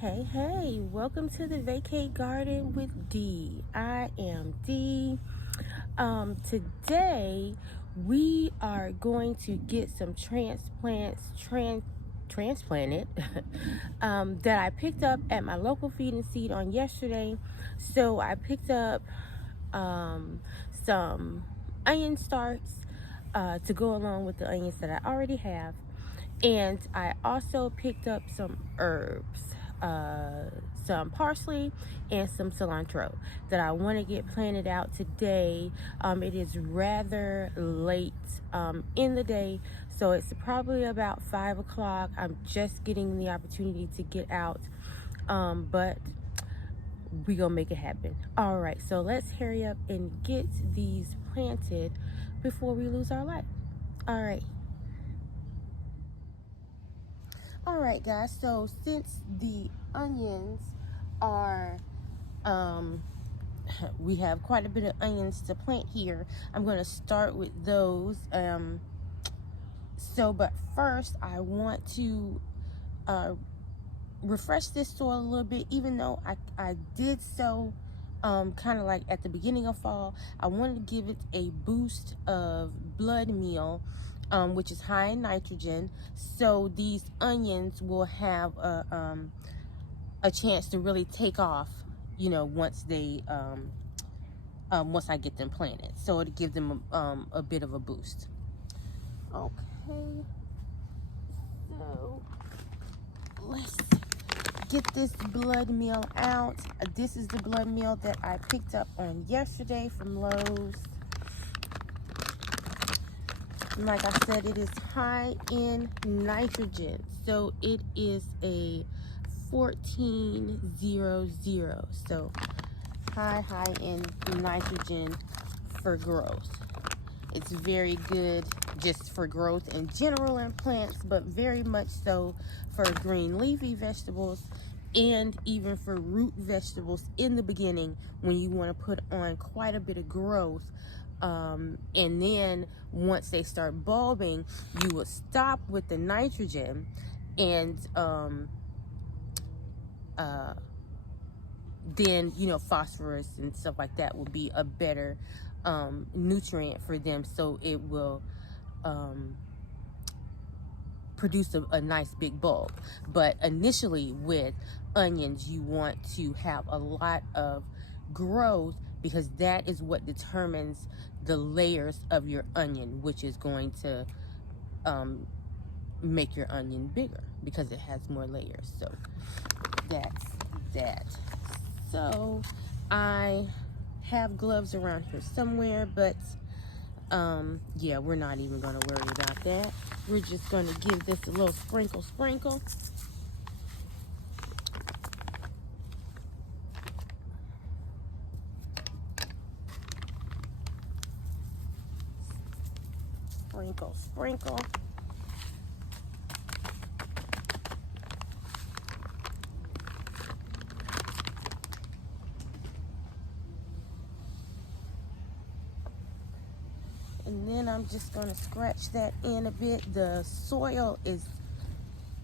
Hey, welcome to the Vacate Garden with D. I am D. Today we are going to get some transplanted that I picked up at my local feed and seed on yesterday. So I picked up some onion starts to go along with the onions that I already have. And I also picked up some herbs, some parsley and some cilantro that I want to get planted out today. It is rather late in the day, so it's probably about 5 o'clock. I'm just getting the opportunity to get out, but we gonna make it happen. All right, so let's hurry up and get these planted before we lose our life. All right. Alright guys, so since the onions are, we have quite a bit of onions to plant here, I'm going to start with those. But first I want to refresh this soil a little bit, even though I did so kind of like at the beginning of fall. I wanted to give it a boost of blood meal, which is high in nitrogen, so these onions will have a chance to really take off, once they once I get them planted. So it'll give them a bit of a boost. Okay, so let's get this blood meal out. This is the blood meal that I picked up on yesterday from Lowe's. Like I said, it is high in nitrogen, so it is a 1400, so high in nitrogen for growth. It's very good just for growth in general in plants, but very much so for green leafy vegetables and even for root vegetables in the beginning when you want to put on quite a bit of growth. And then once they start bulbing, you will stop with the nitrogen, and then phosphorus and stuff like that will be a better nutrient for them, so it will produce a nice big bulb. But initially with onions, you want to have a lot of growth, because that is what determines the layers of your onion, which is going to make your onion bigger because it has more layers. So that's that. So I have gloves around here somewhere, but yeah, we're not even gonna worry about that. We're just gonna give this a little sprinkle. Sprinkle sprinkle. And then I'm just gonna scratch that in a bit. The soil is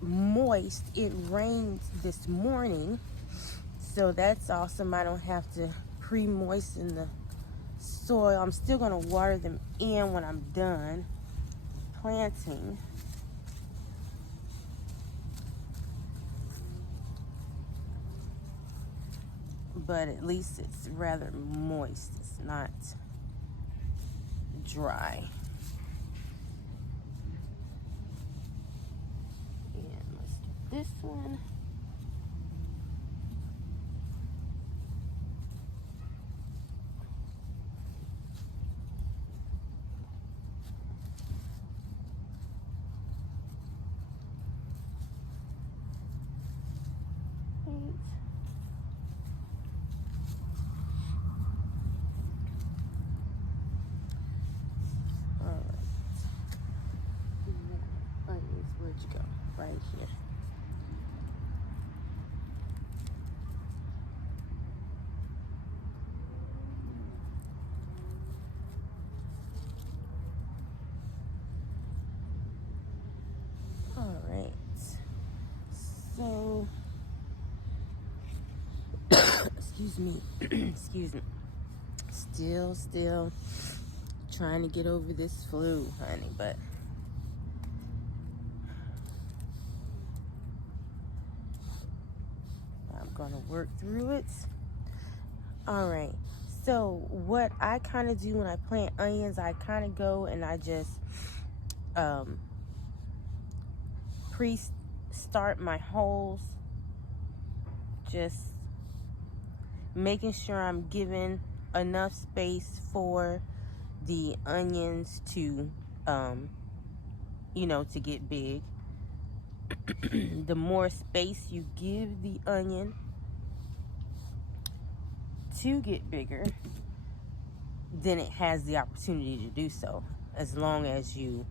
moist. It rained this morning, so that's awesome. I don't have to pre-moisten the soil. I'm still gonna water them in when I'm done planting. But at least it's rather moist. It's not dry. And let's do this one. Where'd you go? Right here. All right. So Excuse me. Excuse me. Still trying to get over this flu, honey, but I'm gonna work through it. All right. So what I kind of do when I plant onions, I kind of go and I just pre-start my holes, just making sure I'm giving enough space for the onions to to get big. The more space you give the onion to get bigger, then it has the opportunity to do so, as long as you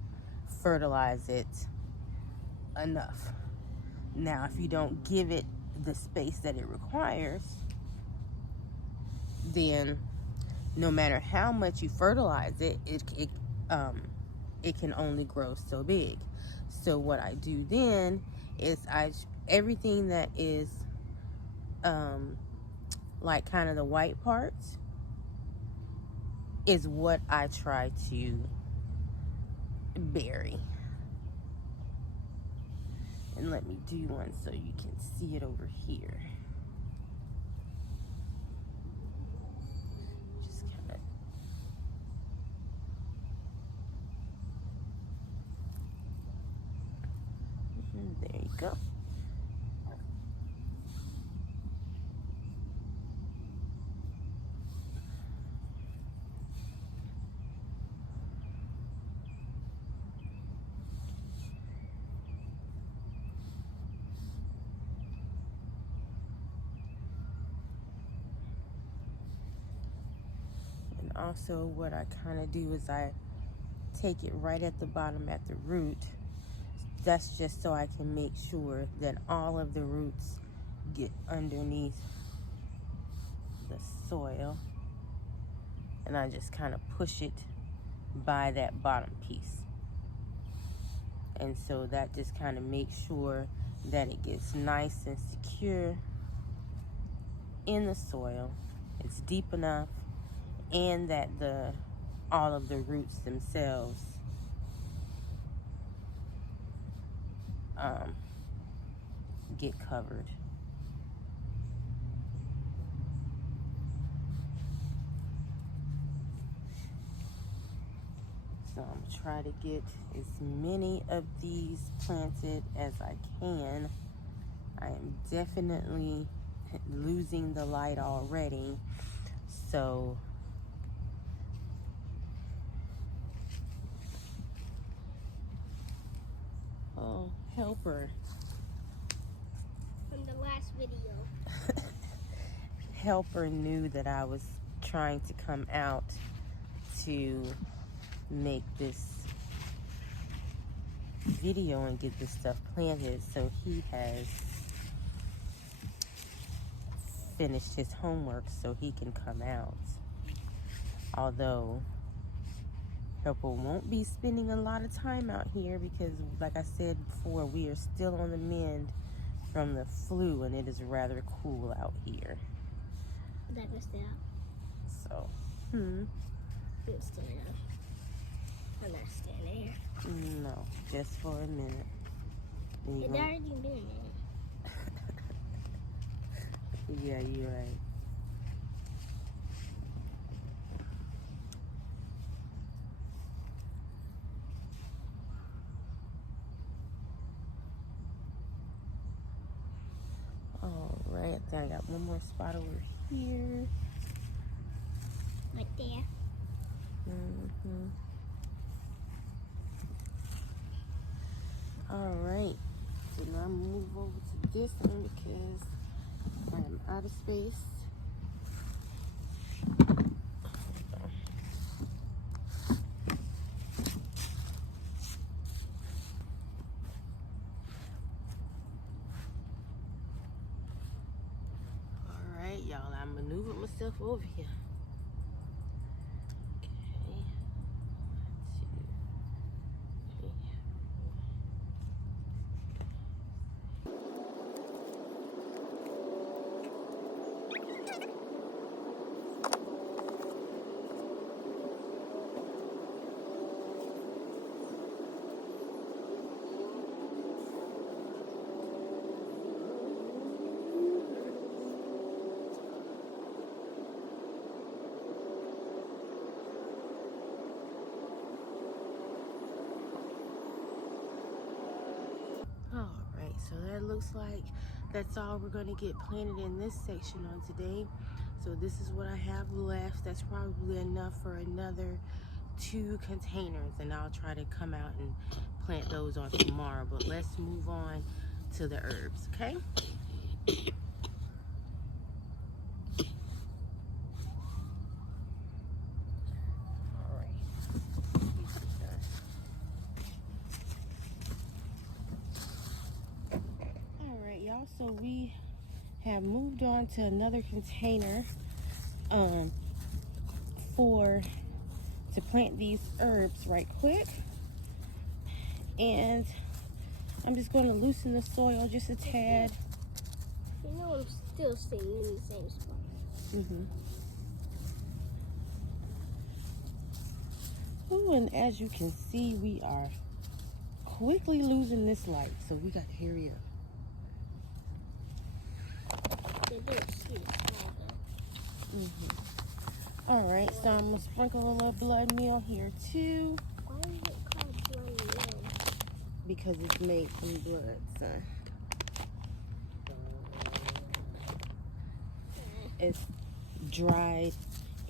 fertilize it enough. Now, if you don't give it the space that it requires, then no matter how much you fertilize it, it can only grow so big. So what I do then is everything that is like kind of the white parts is what I try to bury. And let me do one so you can see it over here. Just kind of. There you go. Also, what I kind of do is I take it right at the bottom at the root. That's just so I can make sure that all of the roots get underneath the soil, and I just kind of push it by that bottom piece, and so that just kind of makes sure that it gets nice and secure in the soil, it's deep enough, and that all of the roots themselves get covered. So I'm gonna try to get as many of these planted as I can. I am definitely losing the light already, so oh, helper. From the last video. Helper knew that I was trying to come out to make this video and get this stuff planted, so he has finished his homework so he can come out. Although Helper won't be spending a lot of time out here because, like I said before, we are still on the mend from the flu and it is rather cool out here. That was that. So, I'm standing up. I'm not standing here. No, just for a minute. It's already been a minute. Yeah, you're right. All right, then I got one more spot over here. Right there. All right, so now I'm gonna move over to this one because I am out of space. All right, y'all, I maneuvered myself over here. So that looks like that's all we're going to get planted in this section on today. So this is what I have left. That's probably enough for another 2 containers, and I'll try to come out and plant those on tomorrow. But let's move on to the herbs, okay? Alright, y'all, so we have moved on to another container to plant these herbs right quick. And I'm just going to loosen the soil just a tad. You know I'm still sitting in the same spot. Ooh, and as you can see, we are quickly losing this light, so we got to hurry up. They don't see it. Alright, so I'm going to sprinkle a little blood meal here too. Why is it called blood meal? Because it's made from blood, son. It's dried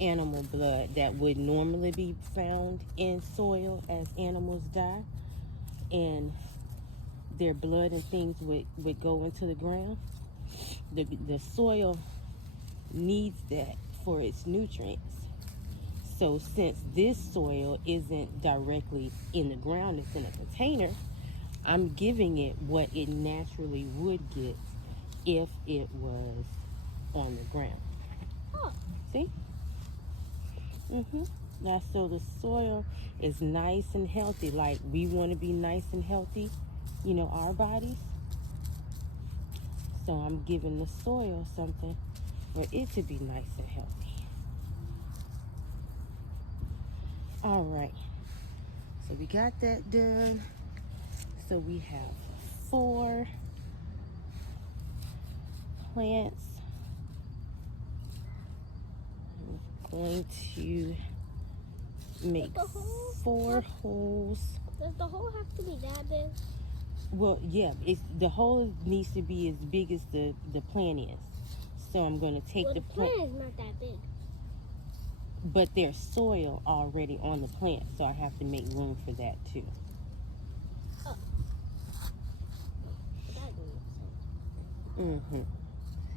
animal blood that would normally be found in soil as animals die, and their blood and things would go into the ground. The soil needs that for its nutrients. So since this soil isn't directly in the ground, it's in a container, I'm giving it what it naturally would get if it was on the ground. Oh. See? Now, so the soil is nice and healthy, like we want to be nice and healthy, you know, our bodies. So I'm giving the soil something for it to be nice and healthy. All right, so we got that done. So we have 4 plants. I'm going to make 4 holes. Does the hole have to be that big? Well, yeah, the hole needs to be as big as the plant is. So I'm going to take the plant. Plant is not that big. But there's soil already on the plant, so I have to make room for that too. Oh. That makes sense.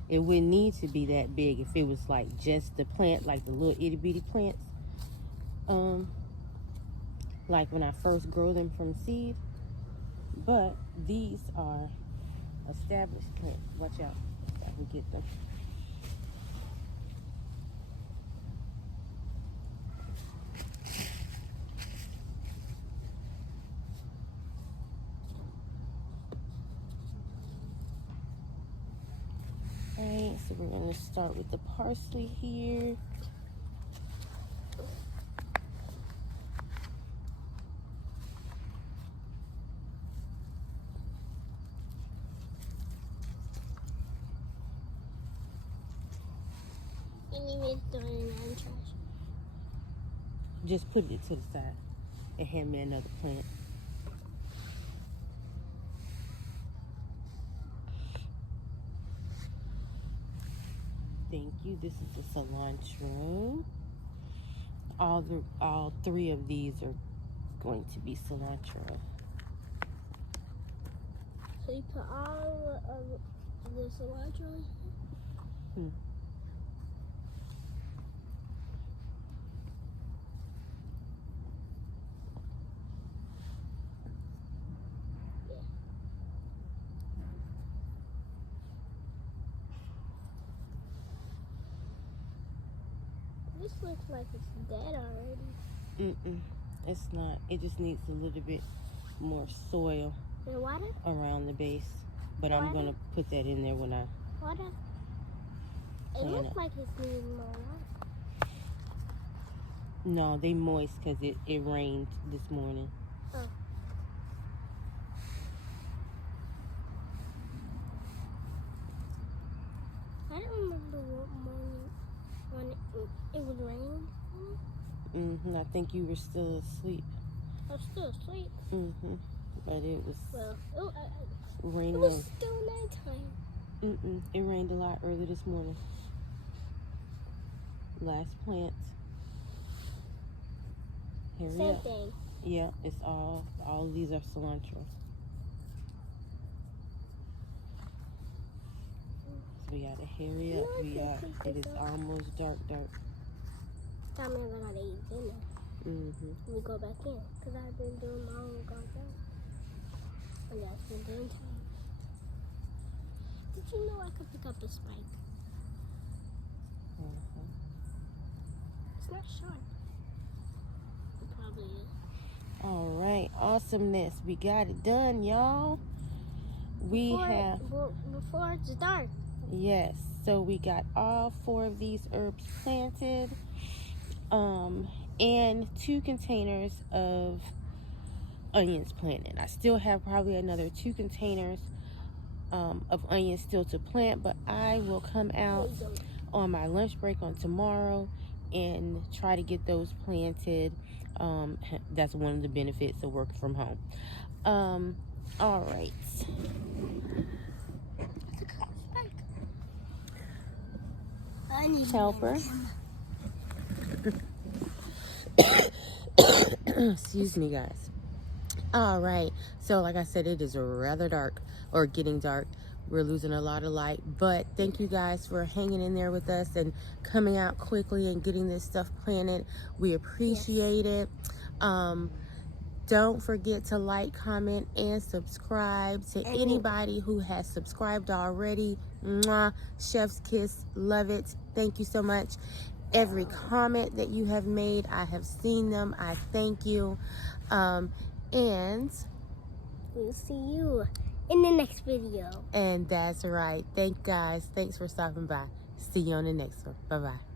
It wouldn't need to be that big if it was like just the plant, like the little itty bitty plants. Like when I first grow them from seed. But these are established plants. Watch out, I will get them. Alright, so we're going to start with the parsley here. You need me to throw it in the trash. Just put it to the side and hand me another plant. Thank you. This is the cilantro. All 3 of these are going to be cilantro. So you put all of the cilantro in? Yeah. This looks like it's dead already. It's not. It just needs a little bit more soil The water? around the base. But I'm going to put that in there when I Water? It plant looks it. like it's needing more water. No, they moist because it rained this morning. Oh. I don't remember what morning when it was raining. I think you were still asleep. I was still asleep. But it was Well, raining. It was still nighttime. It rained a lot early this morning. Last plants. Hurry Same up. thing. Yeah, it's all of these are cilantro. So we gotta hurry up. It is almost dark. That means I gotta eat dinner. We go back in, because I've been doing my own goddamn. And that's been doing time. Did you know I could pick up a spike? It's not sharp. It probably is. All right, awesomeness. We got it done, y'all. Before it's dark. Yes. So we got all 4 of these herbs planted, and 2 containers of onions planted. I still have probably another 2 containers of onions still to plant, but I will come out on my lunch break on tomorrow and try to get those planted. That's one of the benefits of working from home. All right. I need Helper. Excuse me, guys. All right. So, like I said, it is rather dark, or getting dark. We're losing a lot of light, but thank you guys for hanging in there with us and coming out quickly and getting this stuff planted. We appreciate it. Don't forget to like, comment, and subscribe to anybody who has subscribed already. Mwah, chef's kiss, love it. Thank you so much. Every comment that you have made, I have seen them. I thank you. And we'll see you in the next video. And that's right. Thanks for stopping by. See you on the next one. Bye-bye.